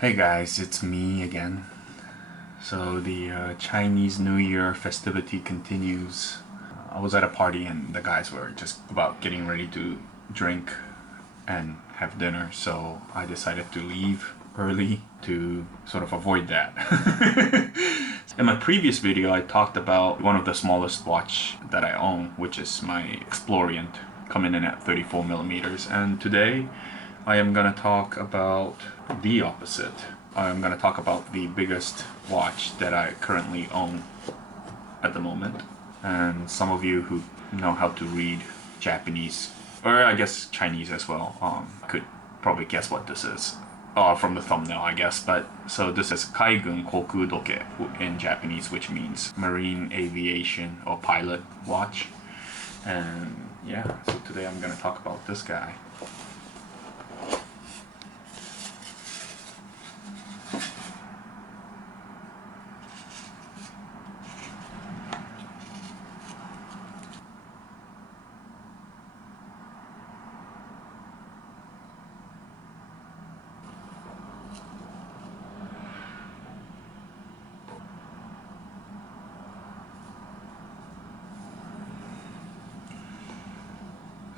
Hey guys, it's me again. So the Chinese New Year festivity continues. I was at a party and the guys were just about getting ready to drink and have dinner, so I decided to leave early to sort of avoid that. In my previous video, I talked about one of the smallest watch that I own, which is my Explorient, coming in at 34 millimeters. And today, I am gonna talk about the opposite. I'm gonna talk about the biggest watch that I currently own at the moment. And some of you who know how to read Japanese, or I guess Chinese as well, could probably guess what this is. From the thumbnail, I guess. But so this is Kaigun Koku Dokei in Japanese, which means marine aviation or pilot watch. And yeah, so today I'm gonna talk about this guy.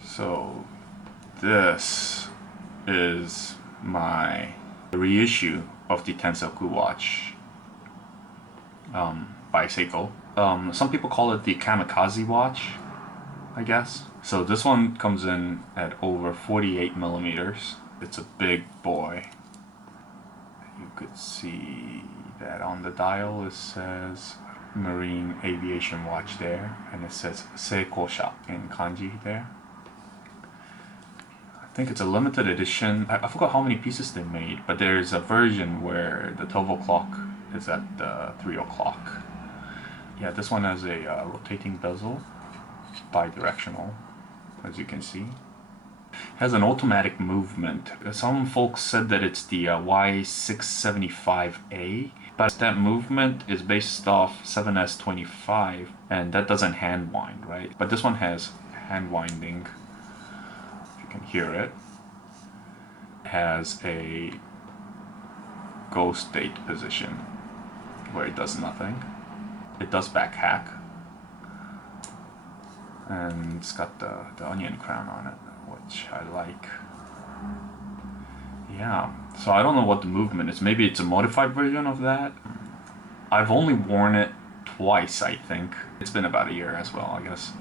So this is my reissue of the Tensoku watch by Seiko. Some people call it the kamikaze watch, I guess. So this one comes in at over 48 millimeters. It's a big boy. You could see that on the dial it says marine aviation watch there, and it says Seiko in kanji there. I think it's a limited edition. I forgot how many pieces they made, but there's a version where the 12 o'clock is at 3 o'clock. Yeah, this one has a rotating bezel, bi-directional, as you can see. Has an automatic movement. Some folks said that it's the Y675A, but that movement is based off 7S25, and that doesn't hand wind, right? But this one has hand winding. Can hear it. It has a go state position where it does nothing. It does back hack, and it's got the onion crown on it, which I like. Yeah, so I don't know what the movement is. Maybe it's a modified version of that. I've only worn it twice, I think. It's been about a year as well, I guess.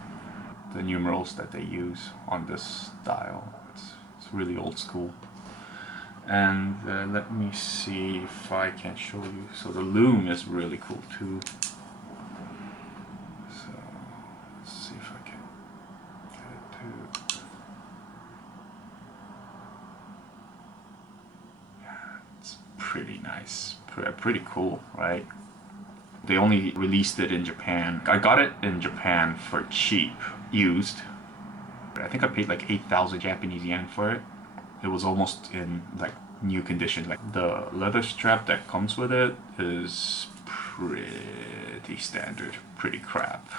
The numerals that they use on this dial, it's really old school. And let me see if I can show you. So the loom is really cool too. So let's see if I can get it too. Yeah, it's pretty nice, pretty cool, right? They only released it in Japan. I got it in Japan for cheap, used. I think I paid like 8,000 Japanese yen for it. It was almost in like new condition. Like the leather strap that comes with it is pretty standard, pretty crap.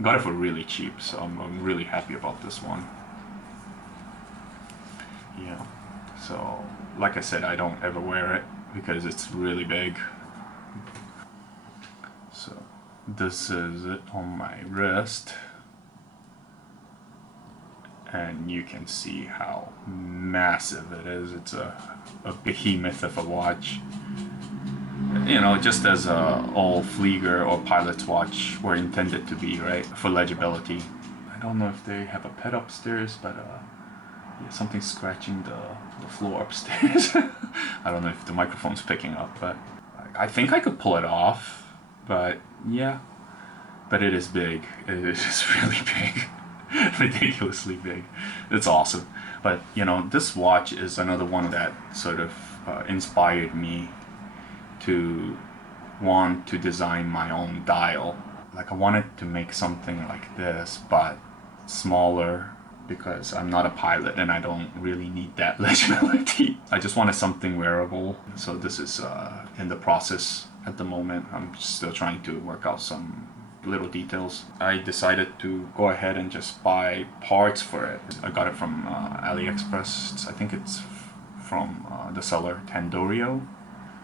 Got it for really cheap, so I'm really happy about this one. Yeah, so like I said, I don't ever wear it because it's really big. So this is it on my wrist, and you can see how massive it is. It's a behemoth of a watch. You know, just as all Flieger or pilot's watch were intended to be, right? For legibility. I don't know if they have a pet upstairs, but yeah, something's scratching the floor upstairs. I don't know if the microphone's picking up, but I think I could pull it off. But yeah, but it is big. It is just really big. Ridiculously big. It's awesome. But you know, this watch is another one that sort of inspired me to want to design my own dial. Like I wanted to make something like this, but smaller, because I'm not a pilot and I don't really need that legibility. I just wanted something wearable. So this is in the process at the moment. I'm still trying to work out some little details. I decided to go ahead and just buy parts for it. I got it from AliExpress. I think it's from the seller Tandorio.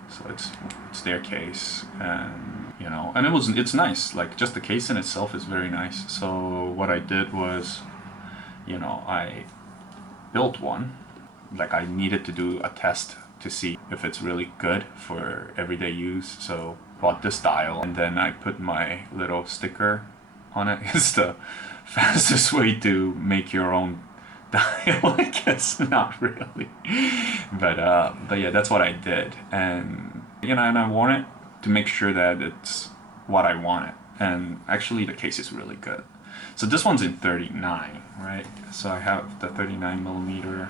So it's their case, and you know, and it's nice. Like just the case in itself is very nice. So what I did was, you know, I built one. Like I needed to do a test to see if it's really good for everyday use. So bought this dial, and then I put my little sticker on it. It's the fastest way to make your own dial, I guess. Not really, but yeah, that's what I did, and you know, and I want it to make sure that it's what I want it. And actually, the case is really good. So this one's in 39, right? So I have the 39 millimeter,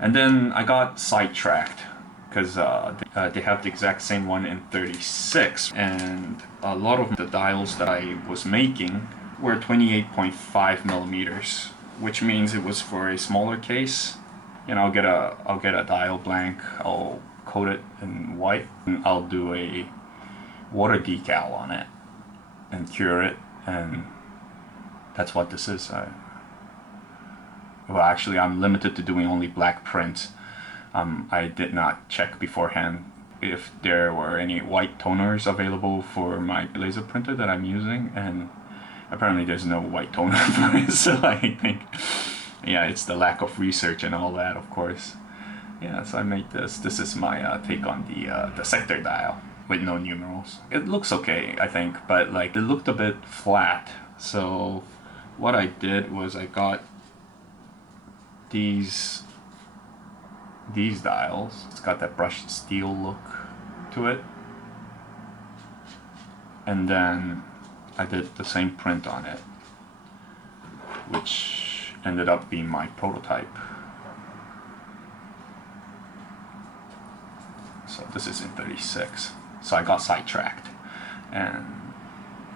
and then I got sidetracked because they have the exact same one in 36, and a lot of the dials that I was making were 28.5 millimeters, which means it was for a smaller case. You know, I'll get a dial blank, I'll coat it in white, and I'll do a water decal on it and cure it, and that's what this is. Well, actually, I'm limited to doing only black prints. I did not check beforehand if there were any white toners available for my laser printer that I'm using, and apparently there's no white toner for it, so I think, yeah, it's the lack of research and all that, of course. Yeah, so I made this. This is my take on the sector dial with no numerals. It looks okay, I think, but like it looked a bit flat. So what I did was I got these dials. It's got that brushed steel look to it, and then I did the same print on it, which ended up being my prototype. So this is in 36. So I got sidetracked, and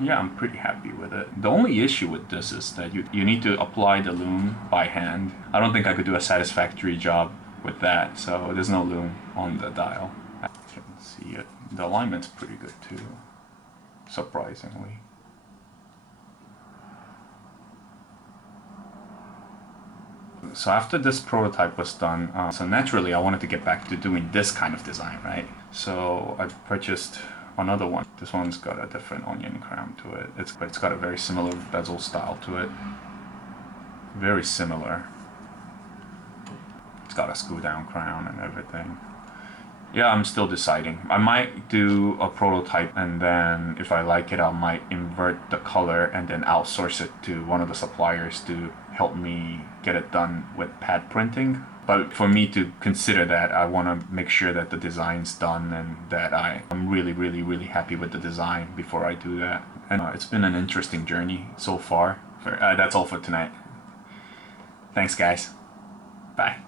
yeah, I'm pretty happy with it. The only issue with this is that you need to apply the loom by hand. I don't think I could do a satisfactory job with that, so there's no loom on the dial. You can see it. The alignment's pretty good too, surprisingly. So after this prototype was done, so naturally I wanted to get back to doing this kind of design, right? So I purchased another one. This one's got a different onion crown to it. But it's got a very similar bezel style to it. Very similar. It's got a screw down crown and everything. Yeah, I'm still deciding. I might do a prototype, and then if I like it, I might invert the color and then outsource it to one of the suppliers to help me get it done with pad printing. But for me to consider that, I want to make sure that the design's done and that I'm really, really, really happy with the design before I do that. And it's been an interesting journey so far. That's all for tonight. Thanks, guys. Bye.